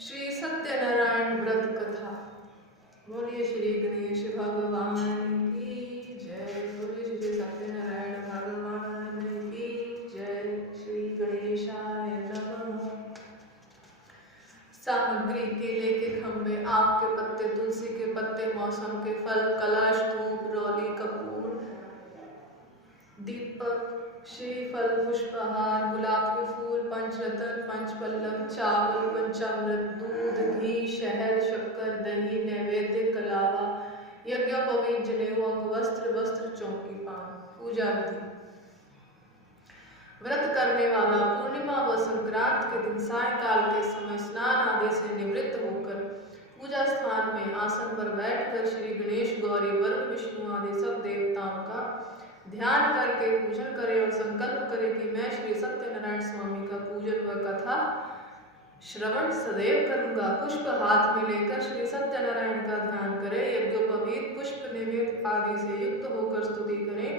श्री सत्यनारायण व्रत कथा। बोलिए श्री गणेश भगवान की जय। बोलिए श्री सत्यनारायण भगवान की जय। श्री गणेशाय नमः। सामग्री: केले के खंभे, आम के पत्ते, तुलसी के पत्ते, मौसम के फल, कलश, धूप, रौली, कपूर, दीपक, श्रीफल, पुष्पहार, गुलाब के फूल, पंचरत्न, पंचपल्लव, चावल, पंचामृत, दूध, घी, शहद, शक्कर, दही, नैवेद्य, कलावा, यज्ञोपवीत, जनेऊ, वस्त्र, चौकी, पान। पूजा विधि: व्रत करने वाला पूर्णिमा व संक्रांत के दिन सायंकाल के समय स्नान आदि से निवृत्त होकर पूजा स्थान में आसन पर बैठकर श्री गणेश, गौरी, वरुण, विष्णु आदि सब देवताओं का ध्यान करके पूजन करे और संकल्प करे कि मैं श्री सत्यनारायण स्वामी का पूजन व कथा श्रवण सदैव करूंगा। पुष्प हाथ में लेकर श्री सत्यनारायण का ध्यान करे। यज्ञोपवीत पुष्प नैवेद्य आदि से युक्त होकर स्तुति करें।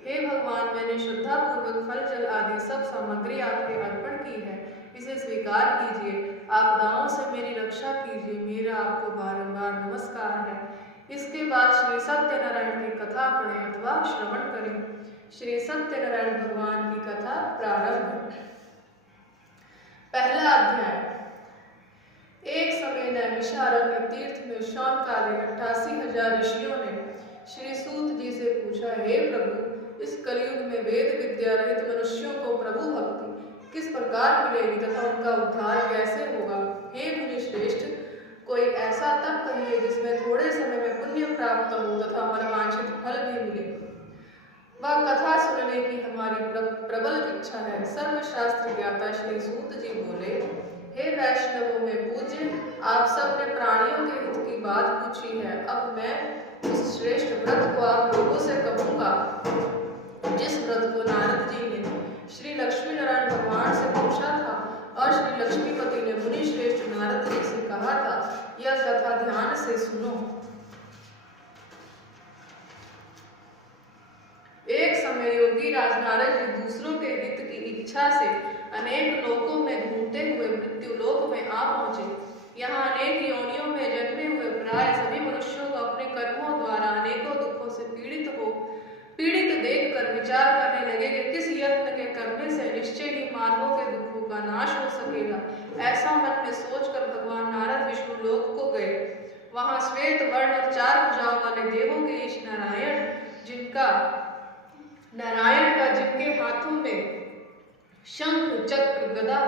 हे भगवान, मैंने श्रद्धा पूर्वक फल जल आदि सब सामग्री आपके अर्पण की है, इसे स्वीकार कीजिए। आपदाओं से मेरी रक्षा कीजिए। मेरा आपको बारंबार नमस्कार है। इसके बाद श्री सत्यनारायण की कथा पढ़ें अथवा श्रवण करें। श्री सत्यनारायण भगवान की कथा प्रारंभ। पहला अध्याय। एक समय नैमिषारण्य तीर्थ में शौनकालीन 88,000 ऋषियों ने श्री सूत जी से पूछा, हे प्रभु, इस कलयुग में वेद विद्या रहित मनुष्यों को प्रभु भक्ति किस प्रकार मिलेगी तथा उनका उद्धार कैसे होगा? हे मुनि श्रेष्ठ, कोई ऐसा तप कहिए जिसमें थोड़े समय में पुण्य प्राप्त हो तथा मनवांछित फल भी मिले। वह कथा सुनने की हमारी प्रबल इच्छा है। सर्वशास्त्र ज्ञाता श्री सूत जी बोले, हे वैष्णवों में पूज्य, आप सब ने प्राणियों के हित की बात पूछी है। अब मैं उस श्रेष्ठ व्रत को आप लोगों से कहूंगा जिस व्रत को नारद जी ने श्री लक्ष्मी नारायण भगवान से पूछा था और श्री लक्ष्मीपति ने मुनि श्रेष्ठ नारद जी से कहा था। यह कथा ध्यान से सुनो। एक समय योगी राज नारद जी दूसरों के हित की इच्छा से अनेक लोकों में घूमते हुए मृत्यु लोक में आ पहुंचे। यहाँ अनेक योनियों में जन्मे हुए प्राय सभी मनुष्यों को अपने कर्मों द्वारा अनेकों दुखों से पीड़ित देखकर विचार करने लगे कि किस यत्न के करने से निश्चय ही मानवों के दुखों का नाश हो सकेगा। ऐसा मन में सोचकर भगवान नारद विष्णु लोक को गए। वहां श्वेत वर्ण और 4 भुजाओं वाले देवों के ईश नारायण का जिनके हाथों में शंख, चक्र, गदा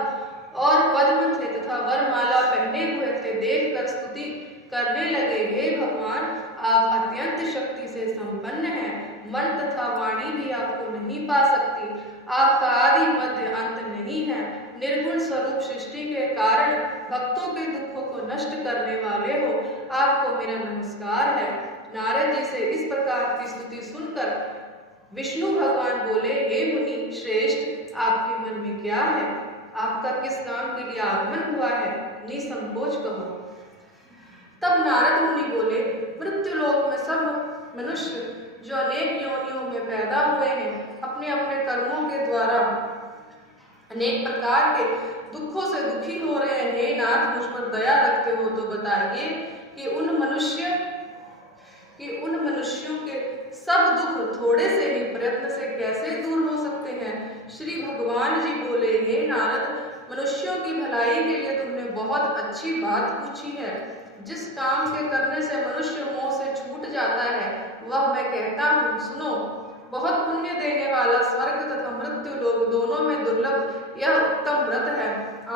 और पद्म थे तथा वरमाला पहने हुए थे, देखकर स्तुति करने लगे, हे भगवान, आप अत्यंत शक्ति से संपन्न हैं। मन तथा वाणी भी आपको नहीं पा सकती। आपका आदि मध्य अंत नहीं है। निर्गुण स्वरूप सृष्टि के कारण भक्तों के दुखों को नष्ट करने वाले हो। आपको मेरा नमस्कार है। नारद जी से इस प्रकार की स्तुति सुनकर विष्णु भगवान बोले, हे मुनि श्रेष्ठ, आपके मन में क्या है? आपका किस काम के लिए आगमन हुआ है? निसंकोच कहो। तब नारद मुनि बोले, मृत्यु लोक में सब मनुष्य जो अनेक योनियों में पैदा हुए हैं, अपने अपने कर्मों के द्वारा अनेक प्रकार के दुखों से दुखी हो रहे हैं। हे नाथ, मुझ पर दया रखते हो तो बताइए कि उन मनुष्यों के सब दुख थोड़े से ही प्रयत्न से कैसे दूर हो सकते हैं? श्री भगवान जी बोले, हे नारद, मनुष्यों की भलाई के लिए तुमने बहुत अच्छी बात पूछी है। जिस काम के करने से मनुष्य मोह से छूट जाता है वह मैं कहता हूँ, सुनो। बहुत पुण्य देने वाला स्वर्ग तथा मृत्यु लोक दोनों में दुर्लभ यह उत्तम व्रत है।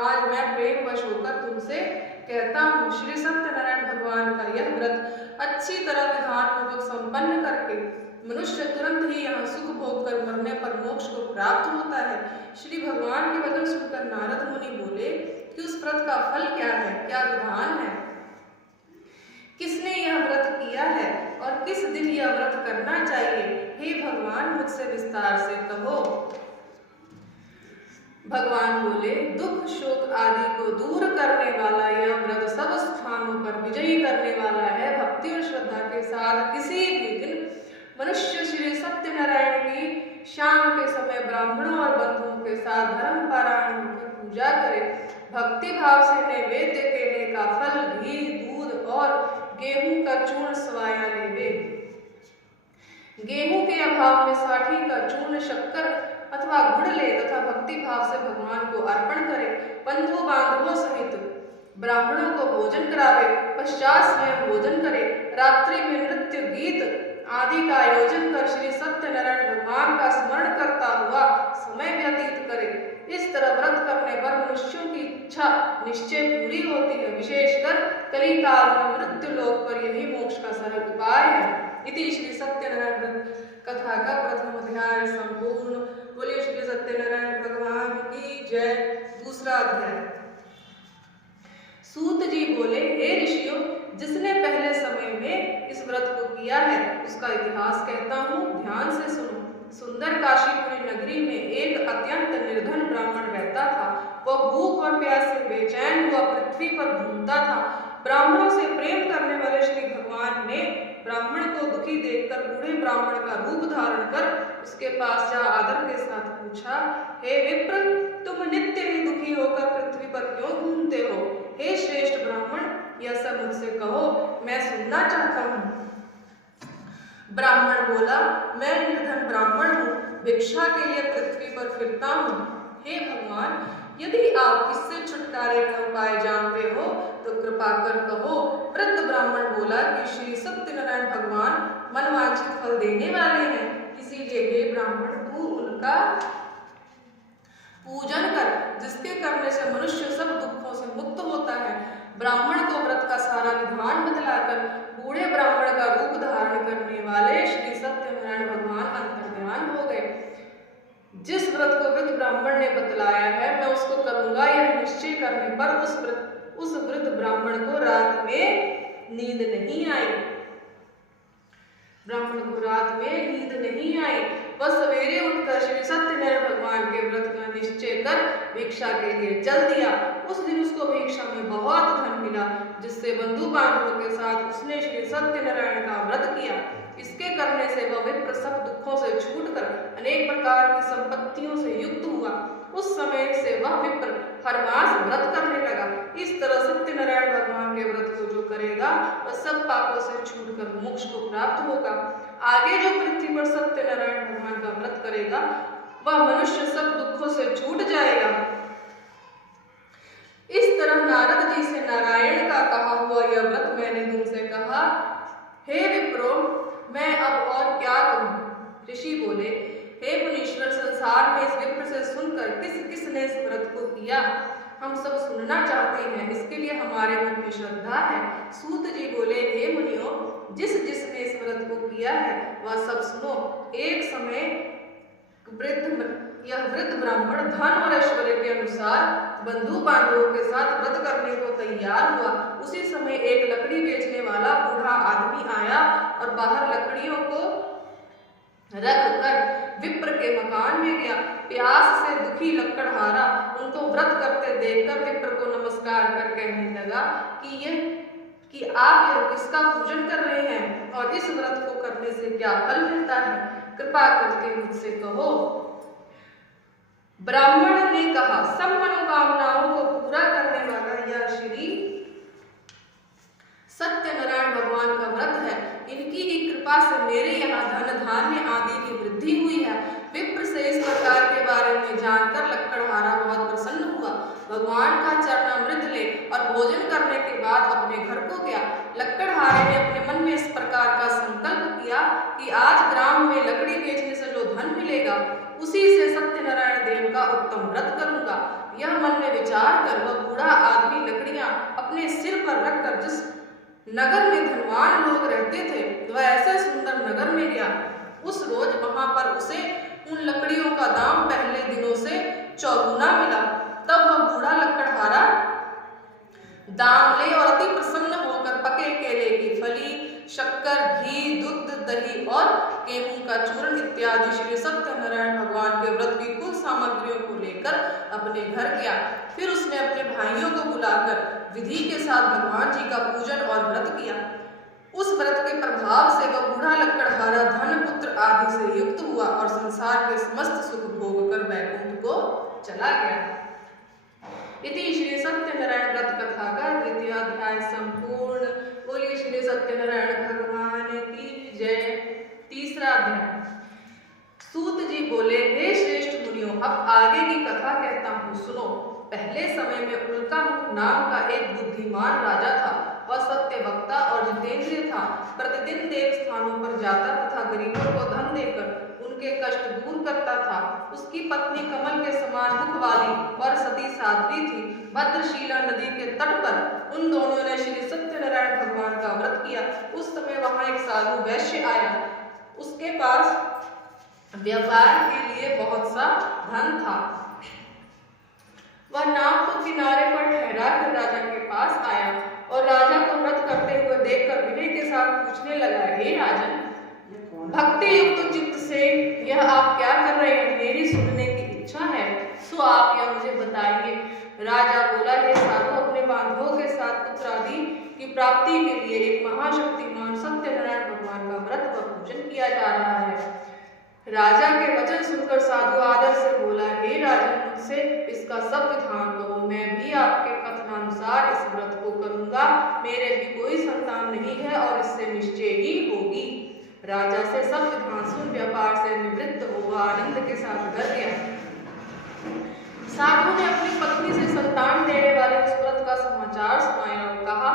आज मैं प्रेम वश होकर तुमसे कहता हूँ, श्री सत्यनारायण भगवान का यह व्रत अच्छी तरह विधान पूर्वक संपन्न करके मनुष्य तुरंत ही यहाँ सुख भोग कर मरने पर मोक्ष को प्राप्त होता है। श्री भगवान के वचन सुनकर नारद मुनि बोले कि उस व्रत का फल क्या है, क्या विधान है, किसने यह व्रत किया है और किस दिन यह व्रत करना चाहिए? हे भगवान, मुझसे विस्तार से कहो। भगवान बोले, दुख शोक आदि को दूर करने वाला यह व्रत सब स्थानों पर विजयी करने वाला है। भक्ति और श्रद्धा के साथ किसी भी दिन मनुष्य श्री सत्यनारायण की शाम के समय ब्राह्मणों और बंधुओं के साथ धर्म पारायण होकर पूजा करे। भक्ति भाव से नैवेद्य केले का फल, घी, दूध और गेहूं का चूर्ण स्वाया लेवे। गेहूं के अभाव में साठी का चूर्ण, शक्कर अथवा गुड़ ले तथा भक्ति भाव से भगवान को अर्पण करे। बंधु बांधवों सहित ब्राह्मणों को भोजन करावे, पश्चात स्वयं भोजन करे। रात्रि में नृत्य, गीत आदि का आयोजन कर श्री सत्यनारायण भगवान का स्मरण करता हुआ समय व्यतीत करे। इस तरह व्रत करने पर मनुष्यों की इच्छा निश्चय पूरी होती है। विशेषकर कली काल में मृत्यु लोक पर यही मोक्ष का सरल उपाय है। इति श्री सत्यनारायण व्रत कथा का प्रथम अध्याय संपूर्ण। बोलिए श्री सत्यनारायण भगवान की जय। दूसरा अध्याय। सूत जी बोले, हे ऋषियों, जिसने पहले समय में इस व्रत को किया है उसका इतिहास कहता हूँ, ध्यान से सुनो। सुंदर काशीपुरी नगरी में एक अत्यंत निर्धन ब्राह्मण रहता था। वह भूख और प्यास से बेचैन हुआ पृथ्वी पर घूमता था। ब्राह्मणों से प्रेम करने वाले श्री भगवान ने ब्राह्मण को दुखी देखकर बूढ़े ब्राह्मण का रूप धारण कर उसके पास जा आदर के साथ पूछा, हे विप्र, तुम नित्य ही दुखी होकर पृथ्वी पर क्यों घूमते हो? हे श्रेष्ठ ब्राह्मण, यह सब मुझसे कहो, मैं सुनना चाहता हूँ। ब्राह्मण बोला, मैं निर्धन ब्राह्मण हूँ, भिक्षा के लिए पृथ्वी पर फिरता हूँ। हे भगवान, यदि आप इससे छुटकारे का उपाय जानते हो तो कृपा कर कहो। वृद्ध ब्राह्मण बोला कि श्री सत्यनारायण भगवान मनवांछित फल देने वाले हैं, इसीलिए हे ब्राह्मण, तू उनका पूजन कर, जिसके करने से मनुष्य सब दुखों से मुक्त होता है। ब्राह्मण को व्रत का सारा विधान बतलाकर बूढ़े ब्राह्मण का रूप धारण करने वाले श्री सत्यनारायण भगवान अंतर्ध्यान हो गए। जिस व्रत को वृद्ध ब्राह्मण ने बतलाया है मैं उसको करूंगा, यह निश्चय करने पर उस वृद्ध ब्राह्मण को रात में नींद नहीं आई। ब्राह्मण को रात में नींद नहीं आई। वह सवेरे उठकर श्री सत्यनारायण भगवान के व्रत का निश्चय कर भिक्षा के लिए चल दिया। उस दिन उसको भिक्षा में बहुत धन मिला, जिससे बंधु बांधवों के साथ उसने श्री सत्यनारायण का व्रत किया। इसके करने से वह विप्र सब दुखों से छूटकर अनेक प्रकार की संपत्तियों से युक्त हुआ। उस समय से वह विप्र हर मास व्रत करने लगा। इस तरह सत्यनारायण भगवान के व्रत को जो करेगा वह सब पापों से छूटकर मोक्ष को प्राप्त होगा। आगे जो पृथ्वी पर सत्यनारायण भगवान का व्रत करेगा वह मनुष्य सब दुखों से छूट जाएगा। इस तरह नारद जी से नारायण का कहा हुआ यह व्रत मैंने तुमसे कहा। हे विप्रो, मैं अब और क्या कहूँ? ऋषि बोले, हे मुनीश्वर, संसार में इस विप्र से सुनकर किस किसने इस व्रत को किया हम सब सुनना चाहते हैं, इसके लिए हमारे मन में श्रद्धा है। सूत जी बोले, हे मुनियों, जिस जिसने इस व्रत को किया है वह सब सुनो। एक समय यह वृद्ध ब्राह्मण धन और ऐश्वर्य के अनुसार बंधु बांधवों के साथ व्रत करने को तैयार हुआ। उसी समय एक लकड़ी बेचने वाला बूढ़ा आदमी आया और बाहर लकड़ियों को रखकर विप्र के मकान में गया। प्यास से दुखी लकड़हारा उनको व्रत करते देखकर विप्र को नमस्कार कर कहने लगा कि आप यह किसका पूजन कर रहे हैं और इस व्रत को करने से क्या फल मिलता है? कृपा करके मुझसे कहो। ब्राह्मण ने कहा, सब मनोकामनाओं को पूरा करने वाला यह श्री सत्यनारायण भगवान का व्रत है। इनकी ही कृपा से मेरे यहाँ धन धान्य आदि की वृद्धि हुई है। विप्र से इस प्रकार के बारे में जानकर लकड़हारा बहुत प्रसन्न हुआ। भगवान का चरणामृत ले और भोजन करने के बाद अपने घर को गया। लकड़हारे ने अपने मन में इस प्रकार का संकल्प किया कि आज ग्राम में लकड़ी बेचने से जो धन मिलेगा उसी से सत्यनारायण देव का उत्तम व्रत करूंगा। यह मन में विचार कर वह बूढ़ा आदमी लकड़ियां अपने सिर पर रखकर जिस नगर में धनवान लोग रहते थे वह ऐसे सुंदर नगर में गया। उस रोज वहां पर उसे उन लकड़ियों का दाम पहले दिनों से चौगुना मिला। तब वह बूढ़ा लकड़हारा दाम ले और अति प्रसन्न होकर पके केले की फली, शक्कर, घी, दूध, दही और गेहूं का चूर्ण इत्यादि श्री सत्यनारायण भगवान के व्रत की कुल सामग्रियों को लेकर अपने घर गया। फिर उसने अपने भाइयों को बुलाकर विधि के साथ भगवान जी का पूजन और व्रत किया। उस व्रत के प्रभाव से वह बूढ़ा लकड़हारा धन पुत्र आदि से युक्त हुआ और संसार के समस्त सुख भोग कर वैकुंठ को चला गया। इति श्री सत्यनारायण व्रत कथा का द्वितीय अध्याय संपूर्ण। बोलिए श्री सत्यनारायण भगवान की जय। तीसरा अध्याय। सूत जी बोले, हे श्रेष्ठ मुनियों, अब आगे की कथा कहता हूँ, सुनो। पहले समय में उल्कामुख नाम का एक बुद्धिमान राजा था। वह सत्य वक्ता और जितेंद्रिय था। प्रतिदिन देव स्थानों पर जाता तथा गरीबों को धन देकर उनके कष्ट दूर करता था। उसकी पत्नी कमल के समान मुख वाली और सती साध्वी थी। भद्रशीला नदी के तट पर उन दोनों ने श्री सत्यनारायण भगवान का व्रत किया। उस समय वहां एक साधु वैश्य आया। उसके पास व्यापार के लिए बहुत सा धन था। वह नाव को किनारे पर ठहरा कर राजा के पास आया और राजा को व्रत करते हुए देखकर विनय के साथ पूछने लगा, हे राजन, भक्ति युक्त चित्त से यह आप क्या कर रहे हैं? मेरी सुनने की इच्छा है, सो आप यह मुझे बताइए। राजा बोला, हे साधु, अपने बांधवों के साथ पुत्र आदि की प्राप्ति के लिए एक महाशक्तिमान सत्यनारायण भगवान का व्रत व पूजन किया जा रहा है। राजा के वचन सुनकर साधु आदर से बोला, हे राजन, मुझसे इसका सब विधान कहो, मैं भी आपके कथनानुसार इस व्रत को करूंगा। मेरे भी कोई संतान नहीं है और इससे निश्चय ही होगी। राजा से सब विधान सुन व्यापार से निवृत्त हुआ आनंद के साथ घर गया। साधु ने अपनी पत्नी से संतान देने वाले इस व्रत का समाचार सुनाया और कहा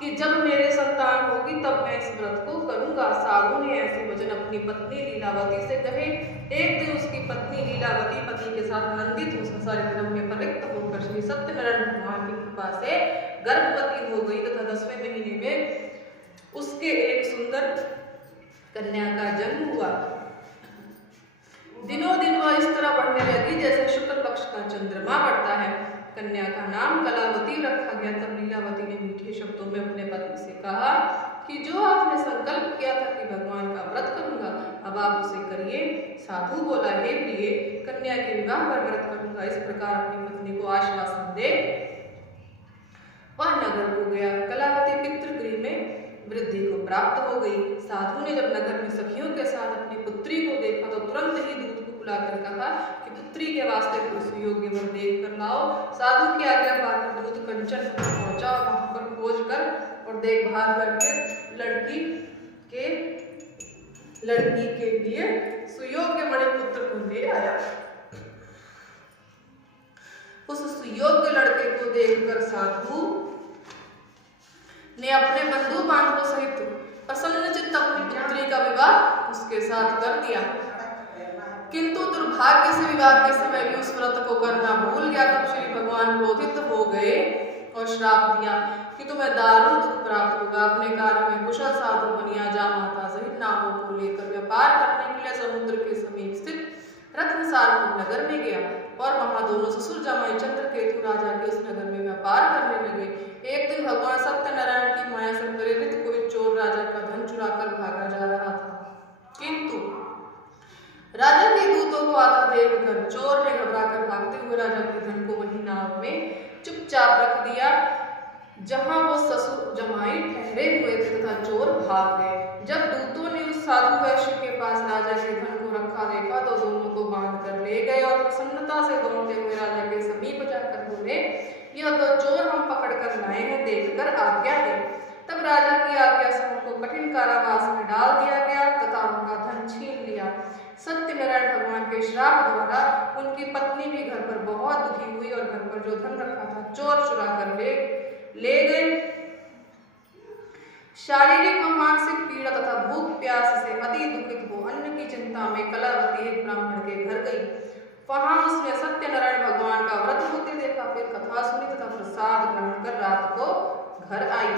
कि जब मेरे संतान होगी तब मैं इस व्रत को करूंगा। साधु ने ऐसे वचन अपनी पत्नी लीलावती से कहे। एक दिन उसकी पत्नी लीलावती पति के साथ आनंदित हो संसारिक धर्म में प्रवृत्त होकर श्री सत्यनारायण भगवान की कृपा से गर्भवती हो गई तथा 10वें महीने में उसके एक सुंदर कन्या का जन्म हुआ। दिनों दिन वह इस तरह बढ़ने लगी जैसे शुक्ल पक्ष का चंद्रमा बढ़ता है। कन्या का नाम कलावती रखा गया। तब लीलावती ने मीठे शब्दों में अपने पति से कहा कि जो आपने संकल्प किया था कि भगवान का व्रत करूंगा, अब आप उसे करिए। साधु बोला, हे प्रिय, कन्या के विवाह पर व्रत करूंगा। इस प्रकार अपनी पत्नी को आश्वासन दे वह नगर को गया। कलावती पितृगृह में वृद्धि को प्राप्त हो गई। साधु ने जब नगर में सखियों के साथ अपनी पुत्री को देखा तो तुरंत ही दूत को बुलाकर कहा कि पुत्री के वास्ते कोई सुयोग्य वर देख कर लाओ। साधु की आज्ञा पाकर दूत कंचन पहुंचा, वहां पर खोज कर और देखभाल करके लड़की के लिए सुयोग्य मणिपुत्र को ले आया। उस सुयोग्य लड़के को देखकर साधु ने अपने बंधु बांधवों सहित प्रसन्नचित्त अपनी पुत्री का विवाह उसके साथ कर दिया। किंतु दुर्भाग्य से विवाह के समय भी उस व्रत को करना भूल गया। तब श्री भगवान क्रोधित हो गए और श्राप दिया कि तुम्हें दारुण दुख प्राप्त होगा। अपने कार्य में कुशल साधु बनिया जा माता सहित नावों को लेकर व्यापार करने के लिए समुद्र के समीप स्थित रत्नसारपुर नगर में गया और वहां दोनों ससुर जमाई चंद्रकेतु राजा के उस नगर में व्यापार करने लगे। एक दिन भगवान सत्यनारायण की माया से प्रेरित कोई चोर राजा का धन चुराकर भागा जा रहा था। किंतु राजा के दूतों को आता देखकर चोर ने घबराकर भागते हुए राजा के धन को वही नाव में चुपचाप रख दिया जहां वो ससुर जमाई ठहरे हुए थे तथा चोर भाग गए। जब दूतों ने उस साधु वैश्य के पास राजा के धन को रखा देखा तो दोनों को बांध कर ले गए और प्रसन्नता से दौड़ते हुए राजा के समीप जाकर बोले, यह तो चोर हम पकड़ कर लाए हैं, देखकर आज्ञा दे। तब राजा की आज्ञा से उनको कठिन कारावास में डाल दिया गया तथा उनका धन छीन लिया। सत्यनारायण भगवान के श्राप द्वारा उनकी पत्नी भी घर पर बहुत दुखी हुई और घर पर जो धन रखा था चोर चुरा कर ले गए। शारीरिक व मानसिक पीड़ा तथा भूख प्यास से अति दुखित हो अन्न की चिंता में कलावती एक ब्राह्मण के घर गई। वहां उसने सत्यनारायण भगवान का व्रत होते देखा, फिर कथा सुनी तथा प्रसाद ग्रहण कर रात को घर आई।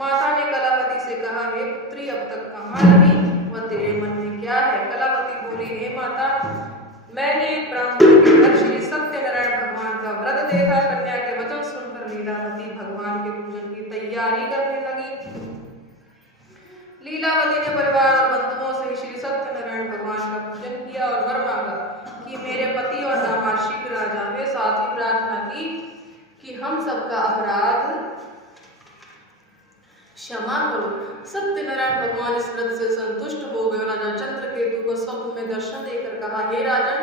माता ने कलावती से कहा, हे पुत्री, अब तक कहाँ रही व तेरे मन में क्या है? कलावती बोली, हे माता, मैंने एक ब्राह्मण के घर श्री सत्यनारायण भगवान का व्रत देखा। कन्या के वचन सुनकर लीलावती भगवान के पूजन की तैयारी करने लगी। लीलावती ने परिवार और बंधुओं से श्री सत्यनारायण भगवान का पूजन किया और वर मांगा कि मेरे पति और दामाद शीघ्र आ जाएं। साथ ही प्रार्थना की कि हम सबका अपराध क्षमा करो। सत्यनारायण भगवान इस व्रत से संतुष्ट हो गए। राजा चंद्रकेतु को स्वप्न में दर्शन देकर कहा, हे राजन,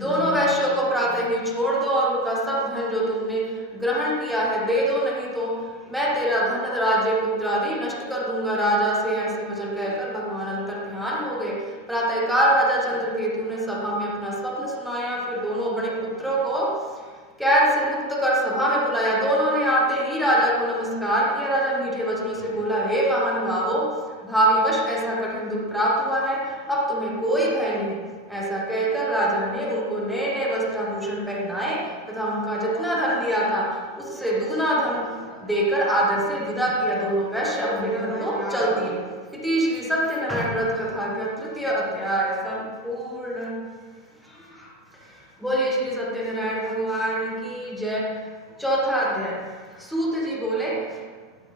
दोनों वैश्यों को प्रातः ही छोड़ दो और उनका सब धन जो तुमने ग्रहण किया है दे दो, नहीं तो मैं तेरा धन, राज्य, पुत्र आदि नष्ट कर दूंगा। राजा से ऐसे वचन कहकर भगवान अंतर ध्यान हो गए। प्रातःकाल राजा चंद्रकेतु ने सभा में अपना स्वप्न सुनाया। फिर दोनों बड़े पुत्रों को कैद से मुक्त कर सभा में बुलाया। दोनों ने आते ही राजा को नमस्कार किया। राजा मीठे वचनों से बोला, हे महानुभावों, भावीवश ऐसा कठिन दुख प्राप्त हुआ है, अब तुम्हें कोई भय नहीं। ऐसा कहकर राजा ने उनको नए नए वस्त्राभूषण पहनाए तथा उनका जितना धन लिया था उससे दुगना धन देकर आदर से विदा किया। दोनों वैश्य अपने घर को चल दिए। इति श्री सत्यनारायण व्रत कथा का तृतीय अध्याय संपूर्ण। बोलिए श्री सत्यनारायण भगवान की जय। चौथा अध्याय। सूत जी बोले,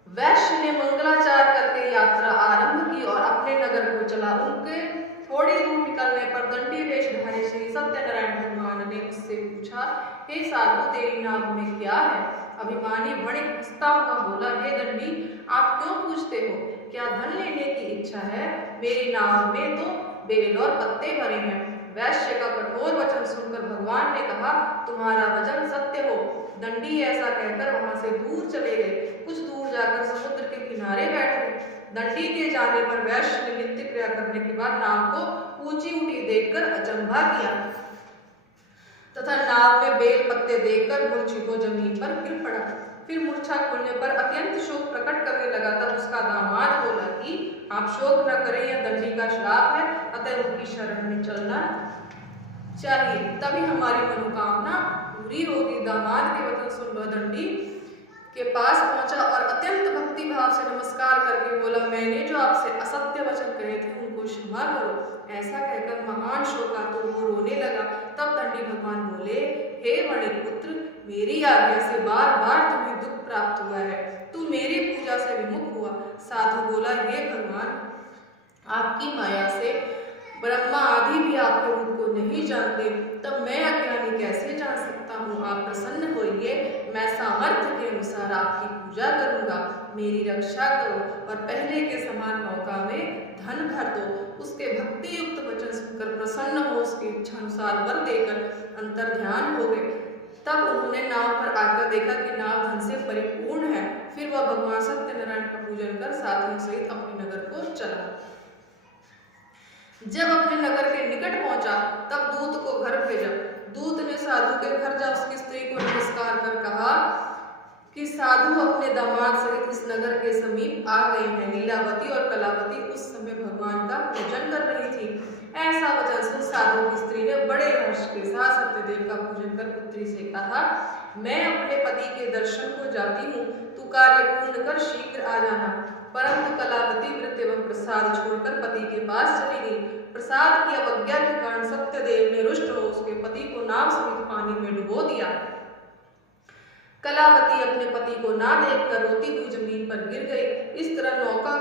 वैश्य ने मंगलाचार करके यात्रा आरंभ की और अपने नगर को चला। उनके थोड़ी दूर निकलने पर दंडी वेशधारी श्री सत्यनारायण भगवान ने उससे पूछा, हे साधु, तेरी नाव में क्या है? अभिमानी वणिक हंसता हुआ बोला, हे दंडी, आप क्यों पूछते हो? क्या धन लेने की इच्छा है? मेरी नाव में तो बेल और पत्ते भरे हैं। वैश्य का कठोर वचन सुनकर भगवान ने कहा, तुम्हारा वचन सत्य हो। दंडी ऐसा कहकर वहां से दूर चले गए। कुछ दूर जाकर समुद्र के किनारे बैठे। दंडी के जाने पर वैश्य ने नित्य क्रिया करने के बाद नाव को ऊंची ऊंची देखकर अचंभा किया तथा नाव में बेल पत्ते देखकर मूर्छित हो जमीन पर गिर पड़ा। फिर मूर्छा खुलने पर अत्यंत शोक प्रकट करने लगा। तब उसका दामाद बोला कि आप शोक न करें, यह दंडी का श्राप है, अतः उनकी शरण में चलना चाहिए, तभी हमारी मनोकामना पूरी होगी। दामाद के वचन सुन वह दंडी के पास पहुंचा और अत्यंत भक्ति भाव से नमस्कार करके बोला, मैंने जो आपसे असत्य वचन कहे थे उनको क्षमा करो। ऐसा कहकर महान शोकातुर वो रोने लगा। तब दंडी भगवान बोले, हे वणिक पुत्र, मेरी आज्ञा से बार बार तुम्हें दुख प्राप्त हुआ है, तू मेरी पूजा से विमुख हुआ। साधु बोला, हे भगवान, आपकी माया से ब्रह्मा आदि भी आपके रूप को नहीं जानते, तब मैं अज्ञानी कैसे जान सकता हूँ? आप प्रसन्न होइए, मैं सामर्थ्य के अनुसार आपकी पूजा करूंगा। मेरी रक्षा करो और पहले के समान नौका में धन भर दो। उसके भक्ति युक्त वचन सुनकर प्रसन्न हो उसकी इच्छा अनुसार वर देकर अंतर ध्यान हो गए। तब उन्होंने नाव पर आकर देखा कि नाव धन से परिपूर्ण है। फिर वह भगवान सत्यनारायण का पूजन कर साथियों सहित अपने नगर को चला। जब अपने नगर के निकट पहुंचा तब दूत को घर भेजा। दूत ने साधु के घर जा उसकी स्त्री को नमस्कार कर कहा कि साधु अपने दामाद सहित इस नगर के समीप आ गए हैं। लीलावती और कलावती उस समय भगवान का पूजन कर रही थी। ऐसा वचन सुन साधु की स्त्री ने बड़े हर्ष के साथ सत्यदेव का पूजन कर पुत्री से कहा, मैं अपने पति के दर्शन को जाती हूँ, तू कार्य पूर्ण कर शीघ्र आ जाना। परंतु कलावती व्रत एवं प्रसाद छोड़कर पति के पास चली गई। प्रसाद की अवज्ञा के कारण सत्यदेव ने रुष्ट हो उसके पति को नाव सहित पानी में डुबो दिया। कलावती अपने पति को ना देखकर रोती हुई जमीन पर गिर गई। इस तरह नौका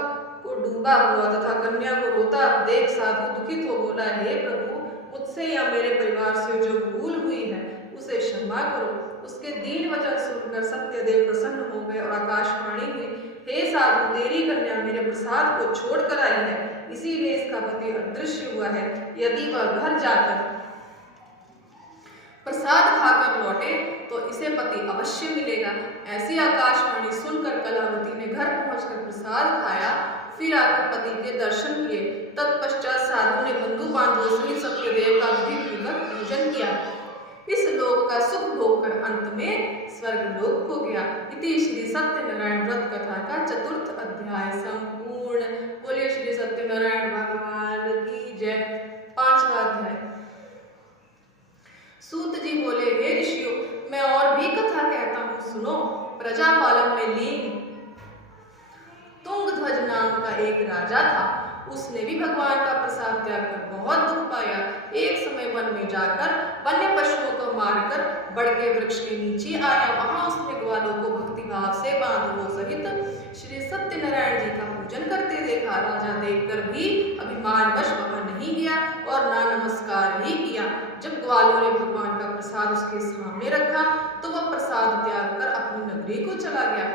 को डूबा हुआ तथा कन्या को रोता देख साधु दुखित हो बोला, हे प्रभु, मुझसे या मेरे परिवार से जो भूल हुई है उसे क्षमा करो। उसके दीन वचन सुनकर सत्यदेव प्रसन्न हो गए और आकाशवाणी हुई, हे साधु, तेरी कन्या मेरे प्रसाद को छोड़कर आई है, इसीलिए इसका पति अदृश्य हुआ है। यदि वह घर जाकर प्रसाद खाकर लौटे तो इसे पति अवश्य मिलेगा। ऐसी आकाशवाणी सुनकर कलावती ने घर पहुंचकर प्रसाद खाया। फिर आकर पति के दर्शन किए। तत्पश्चात साधु ने बंधु बांधवों सहित सत्यदेव का विधि पूर्वक पूजन किया। इस लोक का सुख भोग कर अंत में स्वर्ग लोक हो गया। इति श्री सत्यनारायण व्रत कथा का चतुर्थ अध्याय संपूर्ण। बोलिए श्री सत्यनारायण भगवान की जय। पांचवा अध्याय। सूत जी बोले, हे ऋषियों, मैं और भी कथा कहता हूँ, सुनो। प्रजापालन में लीन तुंगध्वज नाम का एक राजा था। उसने भी भगवान का प्रसाद त्याग कर बहुत दुख पाया। एक समय वन में जाकर वन्य पशुओं को मारकर बड़ के वृक्ष के नीचे आया। वहां उसने ग्वालों को भक्ति भाव से बांधवों सहित श्री सत्यनारायण जी का पूजन करते देखा। राजा देखकर भी अभिमानवश वहां नहीं गया और ना नमस्कार ही किया। जब ग्वालों ने भगवान का प्रसाद उसके सामने रखा तो वह प्रसाद त्याग कर अपनी नगरी को चला गया।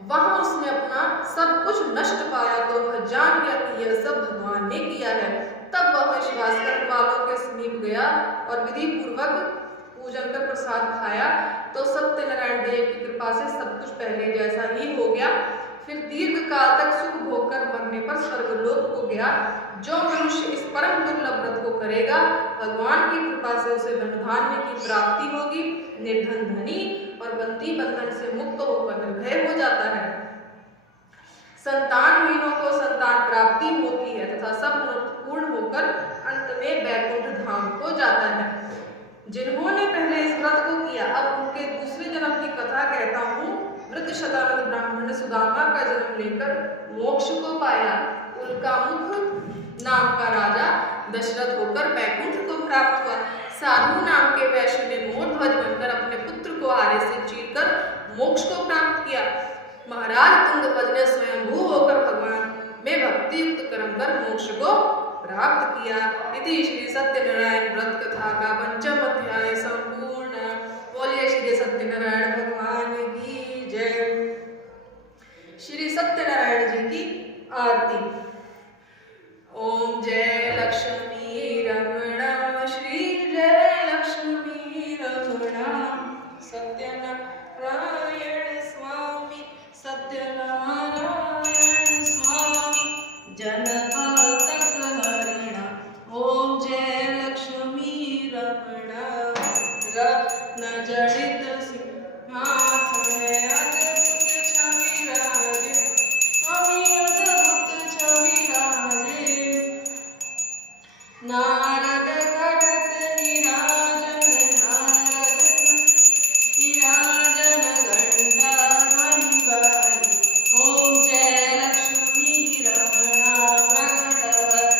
वहां उसने अपना सब कुछ नष्ट पाया तो वह जान गया कि यह सब भगवान ने किया है। तब वह विश्वास कर ग्वालों के समीप गया और विधि पूर्वक पूजन कर प्रसाद खाया तो सत्यनारायण देव की कृपा से सब कुछ पहले जैसा ही हो गया। फिर दीर्घ काल तक सुख भोग कर मरने पर स्वर्गलोक को गया। जो मनुष्य इस परम दुर्लभ व्रत को करेगा भगवान की कृपा से उसे धन धान्य की प्राप्ति होगी, निर्धन धनी और बंदी बंधन से मुक्त होकर निर्भय हो जाता है। संतानहीनों को संतान प्राप्ति होती है तथा सब मनुष्य पूर्ण होकर अंत में बैकुंठ धाम को जाता है। जिन्होंने पहले इस व्रत को किया अब उनके दूसरे जन्म की कथा कहता हूँ। वृद्धशतानंद ब्राह्मण ने सुदामा का जन्म लेकर मोक्ष को पाया। उनका मुख नाम का राजा दशरथ होकर बैकुंठ को प्राप्त हुआ। साधु नाम के वैश्य ने मोरध्वज बनकर अपने पुत्र को आरे से चीरकर मोक्ष को प्राप्त किया। महाराज तुंगध्वज ने स्वयंभू होकर भगवान में भक्ति युक्त कर्म कर मोक्ष को प्राप्त किया। इति श्री सत्यनारायण व्रत कथा का पंचम अध्याय संपूर्ण। बोलिए श्री सत्यनारायण भगवान की जय। श्री सत्यनारायण जी की आरती। ओम जय लक्ष्मी रमण श्री जय लक्ष्मी रमण सत्यनारायण स्वामी सत्यनारायण स्वामी जनभक्त हरिण। ओम जय लक्ष्मी रमण रत्न जड़ित सिंहासन अद्भुत छवि राजे स्वामी अद्भुत छवि राजे। नारद करत निराजन निराजन घंटा ध्वनि बारी। ओम जय लक्ष्मी रमण प्रकट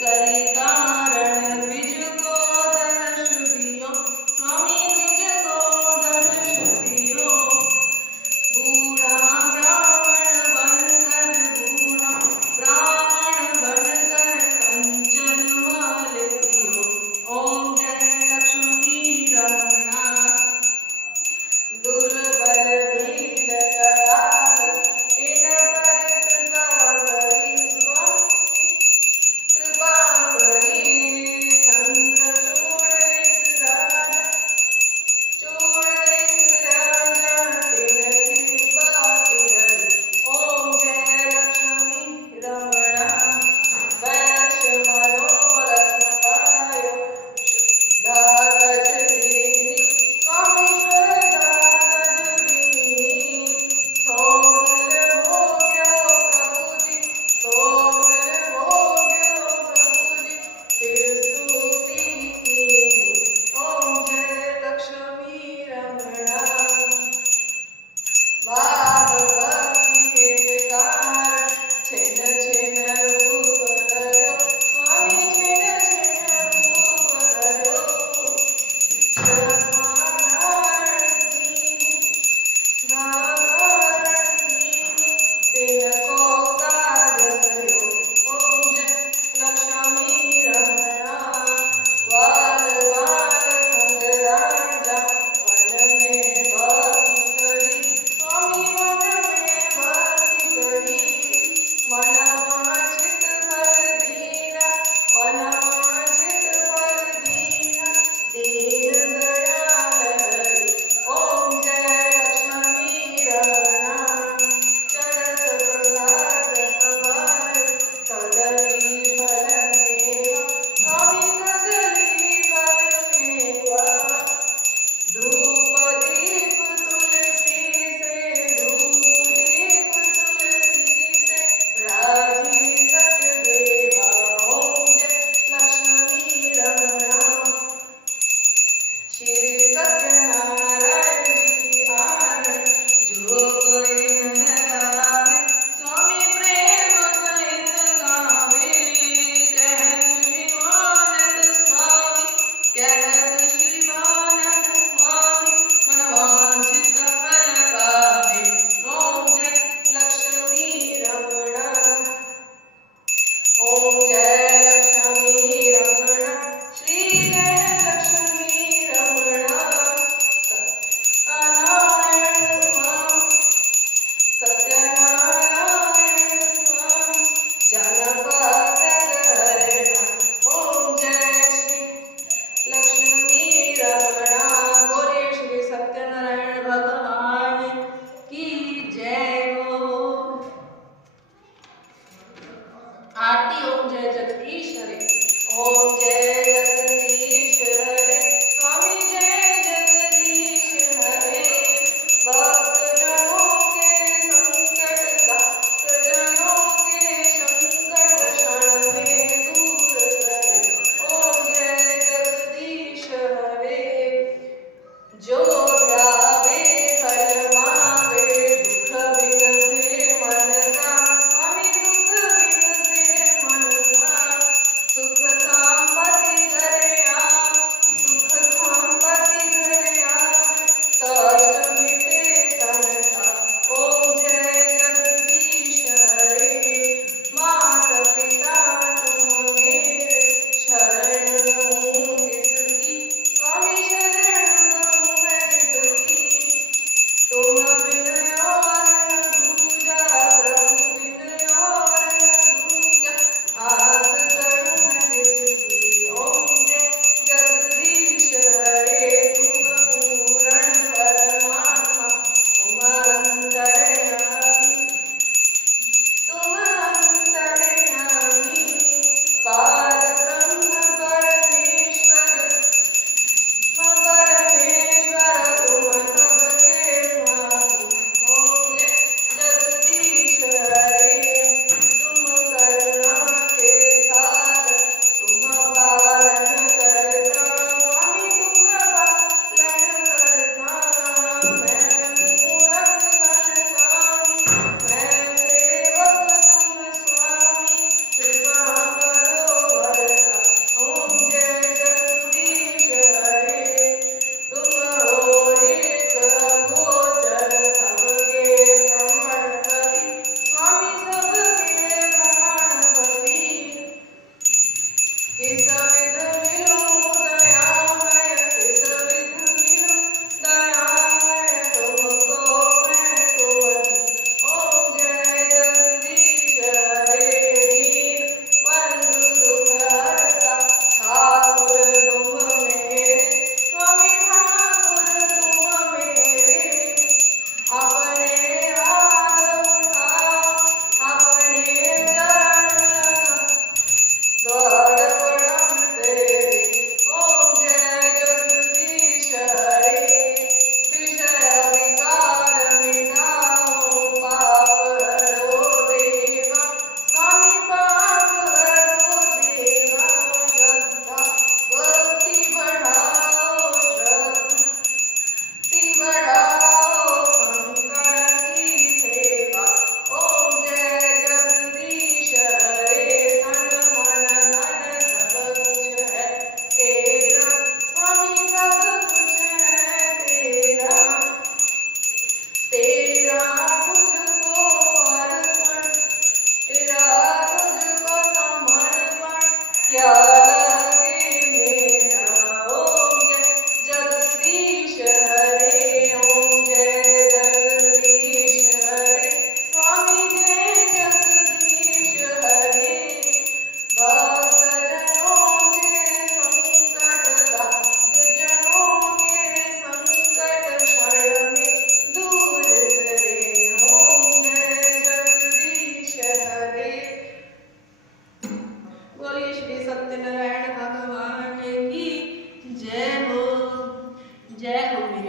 करि कारण द्विज को दर्श दियो स्वामी द्विज को दर्श दियो।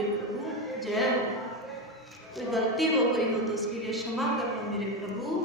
प्रभु, जय हो। कोई गलती हो गई हो तो उसके लिए क्षमा करना मेरे प्रभु,